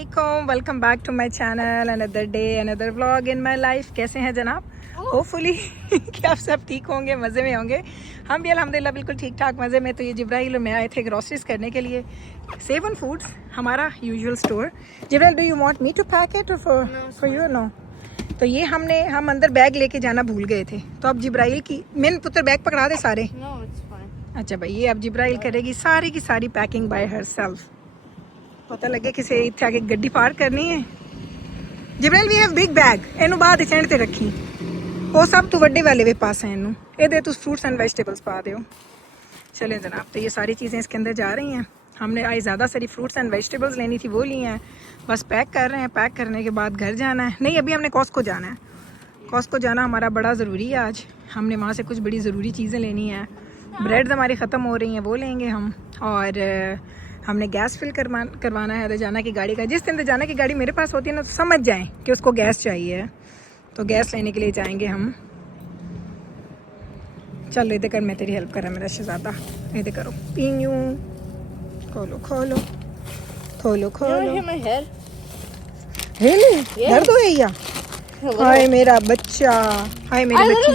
अस्सलामुअलैकुम, welcome back to my channel. Another day another vlog in my life. कैसे हैं जनाब? होपफुली कि आप सब ठीक होंगे, मज़े में होंगे। हम भी अल्हम्दुलिल्लाह बिल्कुल ठीक ठाक मज़े में। तो ये जिब्राइल और मैं आए थे ग्रॉसरीज करने के लिए। सेवन फूड्स, हमारा usual store. Jibrail, do you want me to pack it for you? No. तो ये हम अंदर बैग लेके जाना भूल गए थे, तो अब जिब्राइल की मेन पुत्र बैग पकड़ा दे सारे। अच्छा भाई, ये अब जिब्राइल करेगी सारी की सारी पैकिंग बाय हरसेल्फ। पता लगे किसी इतने आगे गड्डी पार करनी है। जिब्राइल वी हैव बिग बैग, इनू बाद एंड ते रखी। वो सब तो वड्डे वाले वे पास हैं इनू। ये तू फ्रूट्स एंड वेजिटेबल्स पा दो। चलें जनाब, तो ये सारी चीज़ें इसके अंदर जा रही हैं। हमने आज ज़्यादा सारी फ्रूट्स एंड वेजिटेबल्स लेनी थी, वो ली हैं। बस पैक कर रहे हैं। पैक करने के बाद घर जाना है। नहीं, अभी हमने कॉस्को जाना है। कॉस्को जाना हमारा बड़ा ज़रूरी है। आज हमने वहाँ से कुछ बड़ी ज़रूरी चीज़ें लेनी हैं। ब्रेड्स हमारी ख़त्म हो रही हैं, वो लेंगे हम। और हमने गैस फिल करवाना है रजाना की गाड़ी का। जिस दिन रजाना की गाड़ी मेरे पास होती है ना, तो समझ जाएं कि उसको गैस चाहिए। तो गैस लेने के लिए जाएंगे हम। चल लेते कर, मैं तेरी हेल्प कर रहा मेरा शहजादा। लेते करो। पीनू खोलो खोलो खोलो खोलो। रियली? दर्द हो गया? हाय मेरा बच्चा, हाय मेरी बच्ची।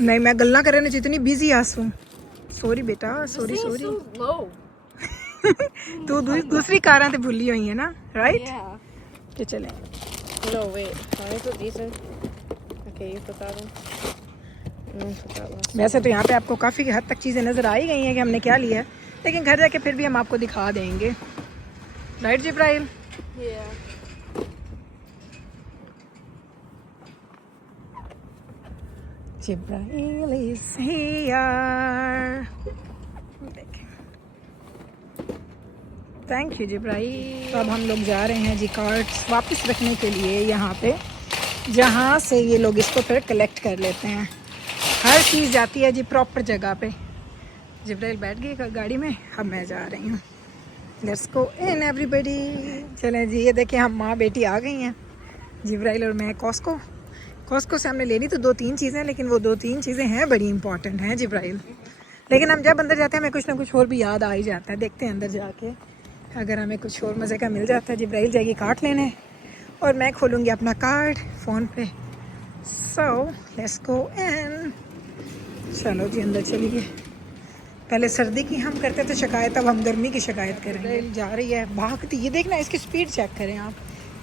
नहीं, मैं गल्ला करने जितनी बिजी आसू। सॉरी बेटा, सॉरी सॉरी। तू दूसरी कारां ते भूली हुई है ना, राइट? के चले। No, wait. How is it decent? Okay, you put that one. वैसे तो यहाँ पे आपको काफ़ी हद तक चीज़ें नज़र आ ही गई हैं कि हमने क्या लिया है, लेकिन घर जाके फिर भी हम आपको दिखा देंगे। Right Jibril? Yeah. Jibril is here. Thank you Jibril. तो अब हम लोग जा रहे हैं जी कार्ड्स वापस रखने के लिए यहाँ पे, जहाँ से ये लोग इसको फिर कलेक्ट कर लेते हैं। हर चीज़ जाती है जी प्रॉपर जगह पे। जिब्राइल बैठ गई गाड़ी में, अब मैं जा रही हूँ। Let's go in everybody. चलें जी, ये देखिए हम माँ बेटी आ गई हैं, जिब्राइल और मैं। कॉस्को से हमने लेनी तो 2-3 चीज़ें, लेकिन वो 2-3 चीज़ें हैं बड़ी इंपॉर्टेंट हैं जिब्राइल। लेकिन हम जब अंदर जाते हैं हमें कुछ ना कुछ और भी याद आ ही जाता है। देखते हैं अंदर जाके, अगर हमें कुछ और मज़े का मिल जाता है। जिब्राइल जाएगी कार्ड लेने और मैं खोलूँगी अपना कार्ड फ़ोन पे। सो लेट्स गो इन। चलो जी अंदर चलिए। पहले सर्दी की हम करते थे शिकायत, अब हम गर्मी की शिकायत करेंगे। जा रही है भागती, ये देखना, इसकी स्पीड चेक करें आप।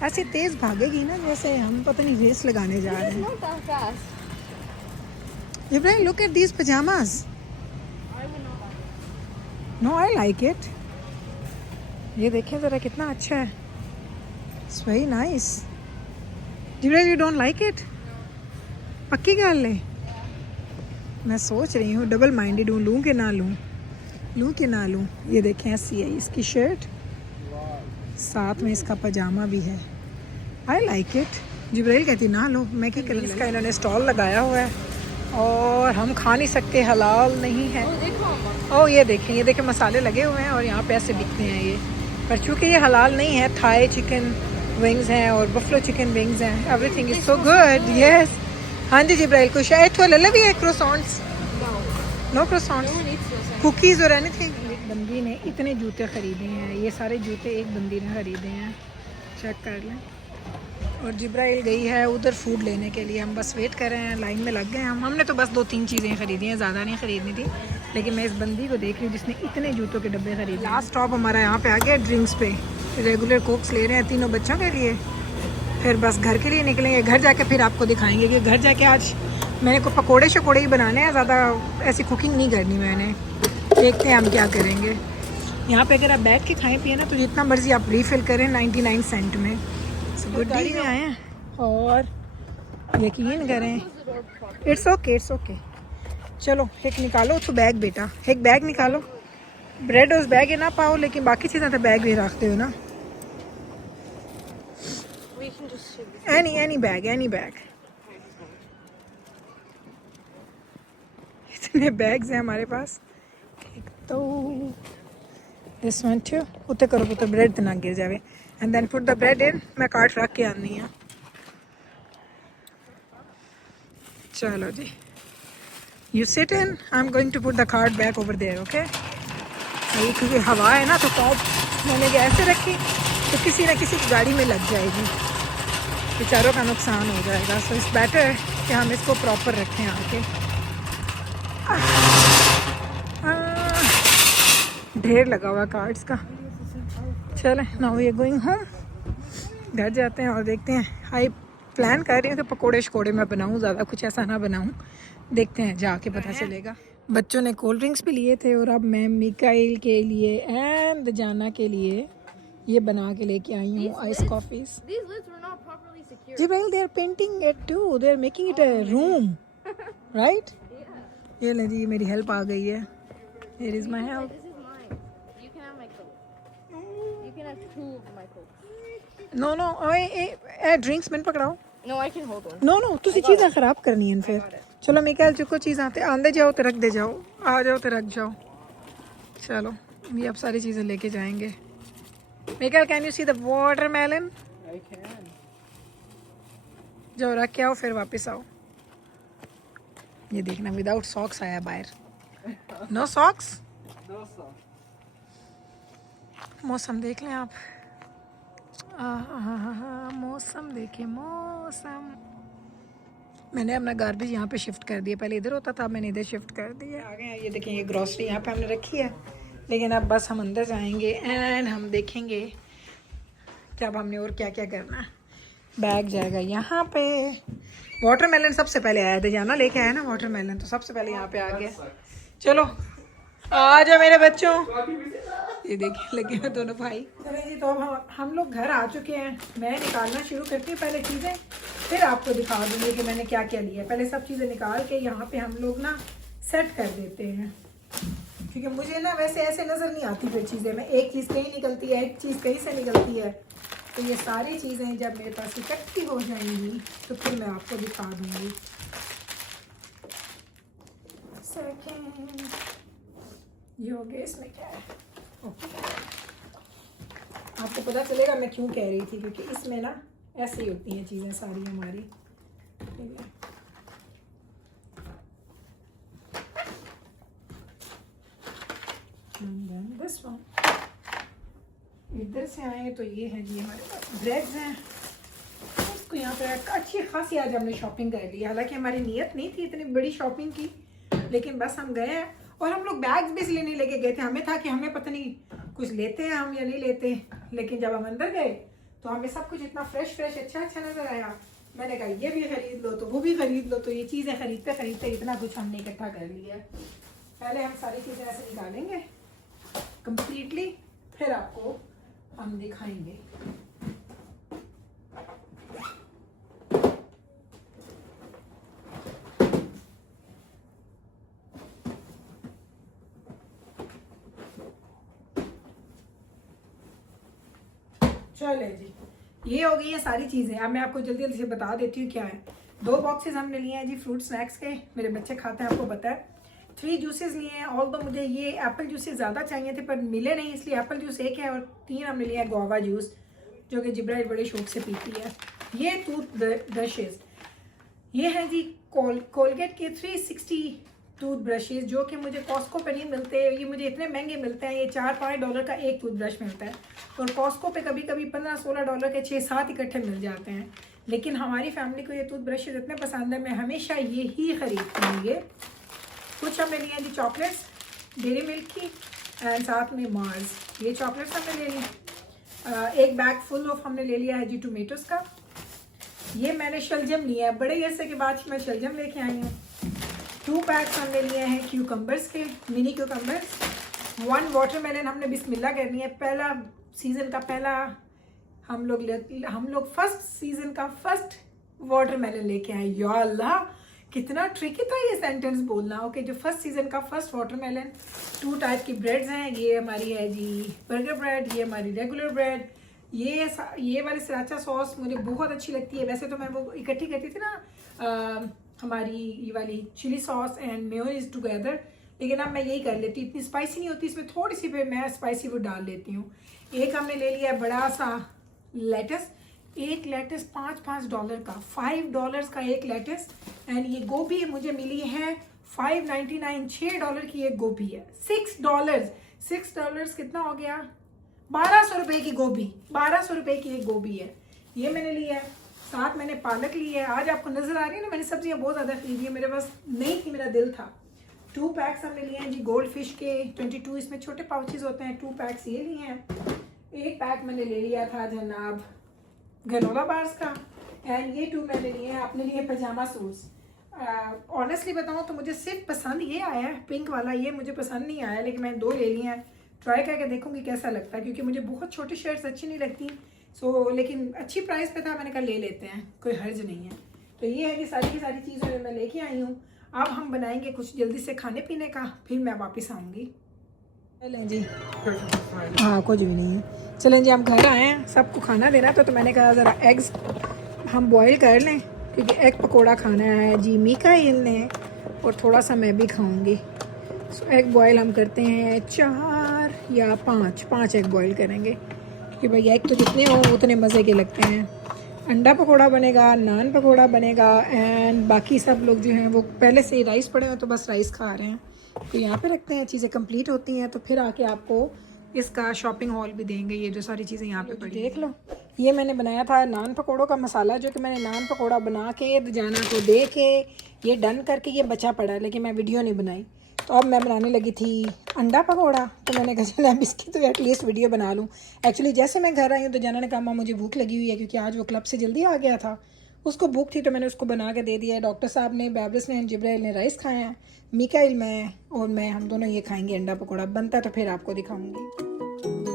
ऐसे तेज़ भागेगी ना जैसे हम पता नहीं रेस लगाने जा रहे हैं। Jibril, look at these pyjamas. No, I like it. ये देखें ज़रा कितना अच्छा है। It's very nice. Jibril, you don't like it? पक्की गल है? मैं सोच रही हूँ, डबल माइंडेड हूँ, लूँ कि ना लूँ। ये देखें, ऐसी है इसकी शर्ट, साथ में इसका पजामा भी है। आई लाइक इट। जिब्राइल कहती ना लो, मैं क्या करूँ। इसका इन्होंने स्टॉल लगाया हुआ है और हम खा नहीं सकते, हलाल नहीं है। ओह ये देखें मसाले लगे हुए हैं और यहाँ पे ऐसे बिकते हैं ये। पर चूँकि ये हलाल नहीं है, थाई चिकन विंग्स हैं और बफलो चिकन विंग्स हैं। Everything is so good. Yes. हाँ जी जिब्राइल, कुछ तो ले भी है क्रोसॉन्ट्स? नो क्रोसॉन्ट्स, कुकीज़ और एनीथिंग। एक बंदी ने इतने जूते ख़रीदे हैं, ये सारे जूते एक बंदी ने ख़रीदे हैं, चेक कर लें। और जिब्राइल गई है उधर फूड लेने के लिए। हम बस वेट कर रहे हैं, लाइन में लग गए हैं। हमने तो बस 2-3 चीज़ें ख़रीदी हैं, ज़्यादा नहीं ख़रीदनी थी। लेकिन मैं इस बंदी को देख रही हूँ जिसने इतने जूतों के डब्बे ख़रीदे। लास्ट स्टॉप हमारा यहाँ पे आ गया ड्रिंक्स पे। रेगुलर कोक्स ले रहे हैं तीनों बच्चों के लिए, फिर बस घर के लिए निकलेंगे। घर जाके फिर आपको दिखाएंगे कि घर जाके आज मैंने को पकोड़े शकोड़े ही बनाने हैं, ज़्यादा ऐसी कुकिंग नहीं करनी मैंने। देखते हैं हम क्या करेंगे। यहाँ पे अगर आप बैठ के खाएं पिए ना, तो जितना मर्ज़ी आप रीफ़िल करें 99 सेंट में। गाड़ी में आए हैं और यकीन करें, इट्स ओके। चलो एक निकालो तो बैग बेटा, एक बैग निकालो। ब्रेड उस बैग ही ना पाओ, लेकिन बाकी चीज़ें तो बैग भी रखते हो ना। Any bag. इतने बैग्स हैं हमारे पास। एक तो दिस वन टू, उत्ते करो पुत्र, ब्रेड तो ना गिर जावे। And then put the bread in. मैं कार्ड रख के आनी है। चलो जी, you sit in, I am going to put the card back over there, okay? क्योंकि हवा है ना, तो टॉप मैंने ऐसे रखी तो किसी न किसी की गाड़ी में लग जाएगी, बेचारों का नुकसान हो जाएगा। सो इट्स बेटर कि हम इसको प्रॉपर रखें आके। ढेर लगा हुआ कार्ड्स का। चलें, now we are going home. घर जाते हैं और देखते हैं। आई प्लान कर रही हूँ कि पकोड़े शकोड़े मैं बनाऊँ, ज़्यादा कुछ ऐसा ना बनाऊँ। देखते हैं, जाके पता चलेगा। बच्चों ने कोल्ड ड्रिंक्स भी लिए थे और अब मैं मिकाइल के लिए एंड जाना के लिए ये बना के लेके आई हूँ ice coffees. Jibrail, they are painting it too, they are making it a room, right? ये ले जी, मेरी हेल्प आ गई है। Here is my help. No no, ओए ड्रिंक्स मैंने पकड़ाओ। No, I can hold one. No no, तुसी चीज़ें ख़राब करनी है फिर। चलो मिकाइल, चुको चीज़ आंदे जाओ तो रख दे जाओ, आ जाओ तो रख जाओ। चलो, ये अब सारी चीज़ें लेके जाएंगे। Mikail, can you see the watermelon? I can. जाओ रख के आओ, फिर वापस आओ। ये देखना, विदाउट सॉक्स आया बाहर। No socks. No sir. मौसम देख लें आप। मौसम देखें, मौसम। मैंने अपना गार्बेज यहाँ पे शिफ्ट कर दिया, पहले इधर होता था, मैंने इधर शिफ्ट कर दिया। आ गए हैं, ये देखें, ये ग्रॉसरी यहाँ पे हमने रखी है। लेकिन अब बस हम अंदर जाएंगे एंड हम देखेंगे कि अब हमने और क्या क्या करना है। बैग जाएगा यहाँ पे। वाटरमेलन सबसे पहले आया था, जाना लेके आया ना वाटरमेलन, तो सबसे पहले यहाँ पे आ गया। चलो आ जाओ मेरे बच्चों। ये देखिए लगे हैं दोनों भाई। चले जी, तो अब हम लोग घर आ चुके हैं। मैं निकालना शुरू करती हूँ पहले चीज़ें, फिर आपको दिखा दूँगी कि मैंने क्या क्या लिया। पहले सब चीज़ें निकाल के यहाँ पे हम लोग ना सेट कर देते हैं, क्योंकि मुझे ना वैसे ऐसे नज़र नहीं आती फिर चीज़ें। मैं एक चीज़ कहीं निकलती है, एक चीज़ कहीं से निकलती है। तो ये सारी चीज़ें जब मेरे पास इकट्ठी हो जाएंगी तो फिर मैं आपको दिखा दूँगी। सेकेंड ये हो गया, इसमें क्या है? ओके, आपको पता चलेगा मैं क्यों कह रही थी, क्योंकि इसमें ना ऐसे ही होती हैं चीज़ें सारी हमारी। ठीक है, दिस वन इधर से आए तो ये है जी, हमारे पास ब्रेड्स हैं। उसको यहाँ पे अच्छी खासी आज हमने शॉपिंग कर ली। हालांकि हमारी नीयत नहीं थी इतनी बड़ी शॉपिंग की, लेकिन बस हम गए हैं। और हम लोग बैग्स भी इसलिए नहीं लेके गए थे, हमें था कि हमें पता नहीं कुछ लेते हैं हम या नहीं लेते। लेकिन जब हम अंदर गए तो हमें सब कुछ इतना फ्रेश फ्रेश अच्छा अच्छा नज़र आया। मैंने कहा ये भी खरीद लो तो वो भी खरीद लो। तो ये चीज़ें खरीदते खरीदते इतना कुछ हमने इकट्ठा कर लिया। पहले हम सारी चीज़ें ऐसे निकालेंगे कंप्लीटली, फिर आपको हम दिखाएंगे। चले जी, ये हो गई है सारी चीज़ें। अब मैं आपको जल्दी जल्दी से बता देती हूँ क्या है। 2 बॉक्सेस हमने लिए हैं जी फ्रूट स्नैक्स के, मेरे बच्चे खाते हैं आपको पता है। 3 जूसेस लिए हैं। ऑल मुझे ये एप्पल जूसेस ज़्यादा चाहिए थे पर मिले नहीं, इसलिए एप्पल जूस एक है। और 3 हमने लिया है गुआवा जूस, जो कि जिब्राइल बड़े शौक से पीती है। ये टूथ ब्रशेज़, ये हैं जी कोलगेट के 360 टूथ ब्रशेज़, जो कि मुझे कॉस्को पे नहीं मिलते। ये मुझे इतने महंगे मिलते हैं, ये $4-5 का एक टूथ ब्रश मिलता है। और कॉस्को पे कभी कभी $15-16 के 6-7 इकट्ठे मिल जाते हैं। लेकिन हमारी फैमिली को ये टूथ ब्रशेज़ इतने पसंद है, मैं हमेशा ये ही ख़रीदती हूँ। ये कुछ हमने लिए जी चॉकलेट्स डेरी मिल्क की, एंड साथ में मार्स, ये चॉकलेट्स हमने ले ली। एक बैग फुल ऑफ हमने ले लिया है जी टोमेटोज़ का। ये मैंने शलजम लिया है, बड़े अरसे के बाद मैं शलजम लेके आई हूँ। 2 बैग्स हमने लिए हैं क्यूकम्बर्स के, मिनी क्यूकम्बर्स। 1 वाटरमेलन हमने बिस्मिल्लाह करनी है। पहला सीज़न का पहला हम लोग फर्स्ट सीज़न का फर्स्ट वाटरमेलन लेके आए। या अल्लाह, कितना ट्रिकी था ये सेंटेंस बोलना। ओके, जो फर्स्ट सीज़न का फर्स्ट वाटरमेलन। 2 टाइप की ब्रेड्स हैं। ये हमारी है जी बर्गर ब्रेड, ये हमारी रेगुलर ब्रेड। ये वाली सराचा सॉस मुझे बहुत अच्छी लगती है। वैसे तो मैं वो इकट्ठी करती थी ना हमारी ये वाली chilli sauce and mayonnaise together, लेकिन अब मैं यही कर लेती हूँ। इतनी स्पाइसी नहीं होती, इसमें थोड़ी सी फिर मैं स्पाइसी वो डाल लेती हूँ। एक हमने ले लिया है बड़ा सा लेटस, एक लेटस $5 का, $5 का एक लेटस। एंड ये गोभी मुझे मिली है $5.99, $6 की एक गोभी है। $6 कितना हो गया? 1200 रुपए की गोभी, 1200 रुपए की एक गोभी है। ये मैंने लिया है, साथ मैंने पालक ली है। आज आपको नजर आ रही है ना, मैंने सब्जियां बहुत ज़्यादा खरीदी है, मेरे पास नहीं थी, मेरा दिल था। 2 पैक्स हमने लिए हैं जी गोल्ड फिश के 22, इसमें छोटे पाउचेस होते हैं। 2 पैक्स ये लिए हैं। एक पैक मैंने ले लिया था जनाब गनोला बार्स का, एंड ये 2 मैंने लिए हैं अपने लिए पजामा सूट्स। ऑनेस्टली बताऊँ तो मुझे सिर्फ पसंद ये आया है पिंक वाला, ये मुझे पसंद नहीं आया, लेकिन मैंने 2 ले लिए हैं। ट्राई करके देखूंगी कैसा लगता है, क्योंकि मुझे बहुत छोटी शर्ट्स अच्छी नहीं लगती। लेकिन अच्छी प्राइस पे था, मैंने कहा ले लेते हैं, कोई हर्ज नहीं है। तो ये है कि सारी की सारी चीज़ें मैं लेके आई हूँ। अब हम बनाएंगे कुछ जल्दी से खाने पीने का, फिर मैं वापस आऊँगी। चलें जी, हाँ कुछ भी नहीं है। चलें जी, हम घर आए हैं, सबको खाना देना तो मैंने कहा ज़रा एग्स हम बॉईल कर लें, क्योंकि एग पकोड़ा खाना है जी मीकाइल ने, और थोड़ा सा मैं भी खाऊंगी। सो एग बॉईल हम करते हैं 4 या 5 एग बॉईल करेंगे, क्योंकि भाई एग तो जितने हो उतने मज़े के लगते हैं। अंडा पकोड़ा बनेगा, नान पकोड़ा बनेगा, एंड बाकी सब लोग जो हैं वो पहले से ही राइस पड़े हैं तो बस राइस खा रहे हैं। तो यहाँ पे रखते हैं, चीज़ें कंप्लीट होती हैं तो फिर आके आपको इसका शॉपिंग हॉल भी देंगे। ये जो सारी चीज़ें यहाँ पे पड़ी देख लो। ये मैंने बनाया था नान पकोड़ों का मसाला, जो कि मैंने नान पकोड़ा बना के दजाना को दे के ये डन करके ये बचा पड़ा, लेकिन मैं वीडियो नहीं बनाई। तो अब मैं बनाने लगी थी अंडा पकोड़ा, तो मैंने कहा चला अब इसकी तो एटलीस्ट वीडियो बना लूँ। एक्चुअली जैसे मैं घर आई हूँ तो जाना ने कहा माँ मुझे भूख लगी हुई है, क्योंकि आज वो क्लब से जल्दी आ गया था, उसको भूख थी, तो मैंने उसको बना के दे दिया है। डॉक्टर साहब ने, बैबलिस ने, जिब्राइल ने राइस खाए हैं, मीकाइल मैं और मैं हम दोनों ये खाएंगे अंडा पकोड़ा। बनता तो फिर आपको दिखाऊंगी।